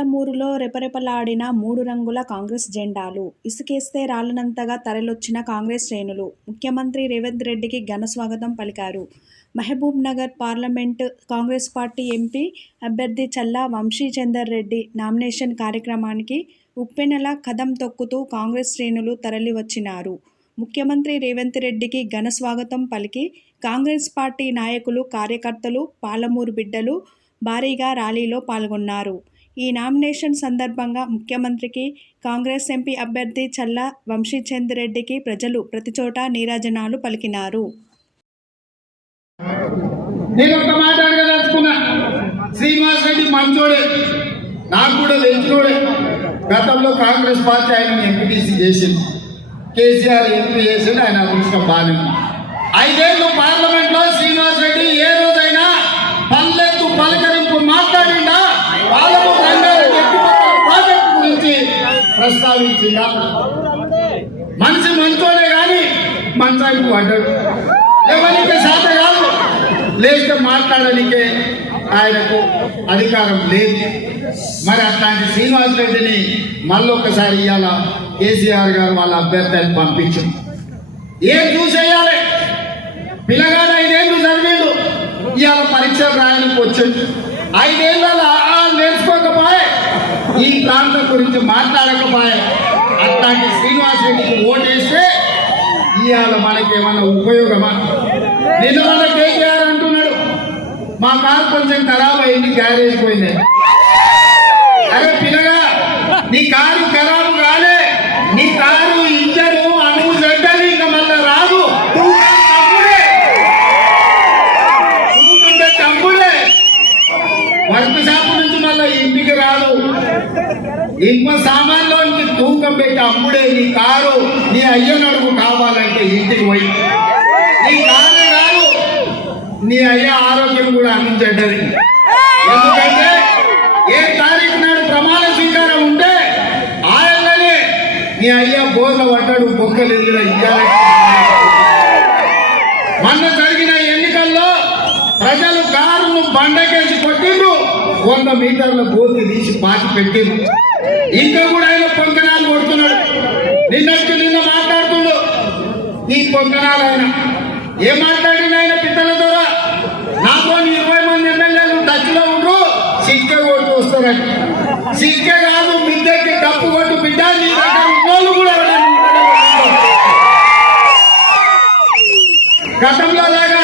పాలమూరులో రెపరెపలాడిన మూడు రంగుల కాంగ్రెస్ జెండాలు. ఇసుకేస్తే రాలనంతగా తరలొచ్చిన కాంగ్రెస్ శ్రేణులు. ముఖ్యమంత్రి రేవంత్ రెడ్డికి ఘన స్వాగతం పలికారు. Mahbub Nagar parliament congress party MP అభ్యర్థి చల్లా వంశీచందర్ రెడ్డి నామినేషన్ కార్యక్రమానికి ఉప్పెనెల కదం తొక్కుతూ కాంగ్రెస్ శ్రేణులు తరలివచ్చినారు. ముఖ్యమంత్రి రేవంత్ రెడ్డికి ఘన స్వాగతం పలికి కాంగ్రెస్ పార్టీ నాయకులు కార్యకర్తలు పాలమూరు బిడ్డలు భారీగా ర్యాలీలో పాల్గొన్నారు. ఈ నామినేషన్ సందర్భంగా ముఖ్యమంత్రికి కాంగ్రెస్ ఎంపీ అభ్యర్థి చల్లా వంశీచంద్ రెడ్డికి ప్రజలు ప్రతిచోట నీరాజనాలు పలికినారు. నేను ఒక మాట అడగదలుచుకున్నా. శ్రీనివాస్ రెడ్డి మంచోడే. నాకు కూడా తెలిసినోడే. గతంలో కాంగ్రెస్ పార్టీ ఆయన ఎంపీటీసీ చేసింది కేసీఆర్ ఎంపీ చేసిండు ఆయన అదృష్టం బాగానే ఐదేళ్ళు పార్లమెంట్లో శ్రీనివాస్ రెడ్డి ఏ ప్రస్తావించిందా మనిషి మంచోనే కానీ మంచానికి పడ్డాడు. ఎవరికి శాత కాదు. లేస్తే మాట్లాడడానికే ఆయనకు అధికారం లేదు. మరి అట్లాంటి శ్రీనివాస్ రెడ్డిని మళ్ళొక్కసారి ఇవాళ కేసీఆర్ గారు వాళ్ళ అభ్యర్థాన్ని పంపించు. ఏం చూసేయాలి? పిల్లగాడు ఐదేళ్ళు చదివిండు. ఇవాళ పరీక్ష రాయడానికి వచ్చిండు. ఐదేళ్ళ ఈ ప్రాంతం గురించి మాట్లాడకపోయే అట్లాంటి శ్రీనివాస్ రెడ్డికి ఓటేస్తే ఇవాళ మనకి ఏమన్నా ఉపయోగమా? నిన్న మన కేసీఆర్ అంటున్నాడు. మా కారు కొంచెం ఖరాబ్ అయింది గ్యారేజ్ పోయింది అరే పిల్లగా నీ కారు ఖరాబు కాలే నీ కారు ఇంజను అణువు చెడ్డది ఇంకా మళ్ళా రాదు తమ్ముడే తమ్ముడుంటే తమ్ముడే వర్క్ షాప్ నుంచి మళ్ళా ఇంటికి రాదు ఇంకో సామాన్లోనికి తూకం పెట్టి అప్పుడే నీ కారు నీ అయ్య నడుపు కావాలంటే ఇంటికి పోయి. నీ కారు కాదు నీ అయ్య ఆరోగ్యం కూడా అందించండి ఎందుకంటే ఏ తారీఖు నాడు ప్రమాణ స్వీకారం ఉంటే ఆయననే నీ అయ్య బోధ పడ్డాడు బొక్కలు ఎదుర ఇయ్యాలి మొన్న జరిగిన బండకేసి కొట్టిండు వంద మీటర్ల బోతి తీసి పాతి పెట్టిండు ఇంకా కూడా ఆయన పొంకనాలు కొడుతున్నాడు. నిన్నట్టు నిన్న మాట్లాడుతుండు. ఈ పొంకనాలు ఆయన. ఏం మాట్లాడిన ఆయన పిట్టల ద్వారా? నాతో ఇరవై మంది ఎమ్మెల్యేలు టచ్లో ఉండు సిక్క కొట్టు వస్తారని సిక్క కాదు బిడ్డకి డప్పు కొట్టు బిడ్డ నీ దగ్గర ఉన్నోళ్ళు కూడా గతంలో లాగా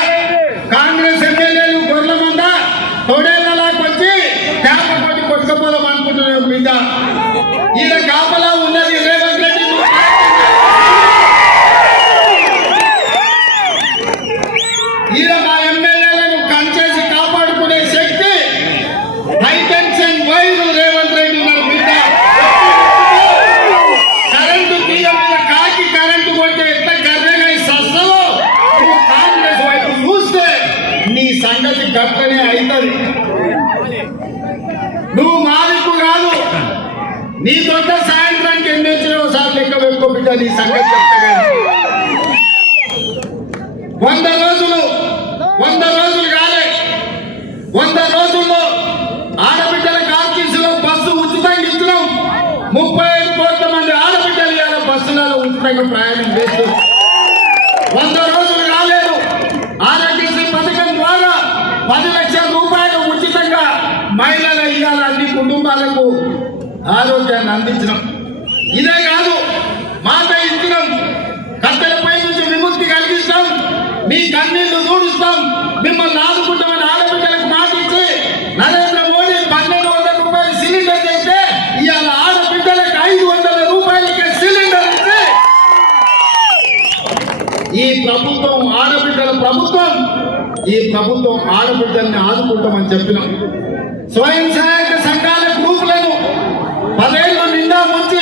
కాంగ్రెస్ ఎమ్మెల్యేలు గొర్రెల మంద తోడేళ్ళలాగా వచ్చి చేప కొట్టి కొట్టుకపోదాం అనుకుంటున్నారు బిడ్డ ఈయన కాపలా ఉన్నది రేవంత్ రెడ్డి ఈయన మా ఎమ్మెల్యేలను కంచేసి కాపాడుకునే శక్తి high tension wire Revanth Reddy ఉన్నారు బిడ్డ కరెంటు తీగ మీద కాకి కరెంటు కొట్టే ఎంత గర్రంగా సస్తలో నువ్వు కాంగ్రెస్ వైపు చూస్తే నీ సంగతి ఉన్నది. నువ్వు మాదికు కాదు. నీ దొడ్డ సాయంత్రానికి ఎన్ని వచ్చినా ఒకసారి లెక్క పెట్టుకో బిడ్డ నీ సంగతి చెప్తా వంద రోజులు వంద రోజులు కాలే. వంద రోజుల్లో ఆడబిడ్డల ఆర్టీసీలో బస్సు ఉచితంగా ఇచ్చినాం ముప్పై ఐదు కోట్ల మంది ఆడబిడ్డలు ఇవాళ బస్సులలో ఉచితంగా ప్రయాణం చేస్తూ. వంద రోజులు కాలేదు. ఆరోగ్యశ్రీ పథకం ద్వారా పది లక్షల రూపాయలు ఉచితంగా మహిళల ఇవాళ అన్ని కుటుంబాలకు ఆరోగ్యాన్ని అందించడం. ఇదే కాదు మాట ఇస్తున్నాం. కట్టెలపై నుంచి విముక్తి కలిగిస్తాం. మీ కన్నీళ్ళు దూడుస్తాం మిమ్మల్ని ఆదుకుంటామని ఆడబిడ్డలకు మాట ఇచ్చి నరేంద్ర మోడీ పన్నెండు వందల రూపాయలు సిలిండర్ చేస్తే ఇవాళ ఆడబిడ్డలకు ఐదు వందల రూపాయలకే సిలిండర్ ఇస్తే ఈ ప్రభుత్వం ఆడబిడ్డల ప్రభుత్వం ఈ ప్రభుత్వం ఆడబిడ్డల్ని ఆదుకుంటామని చెప్పినాం. స్వయం సహాయక ¡Vale, no, ni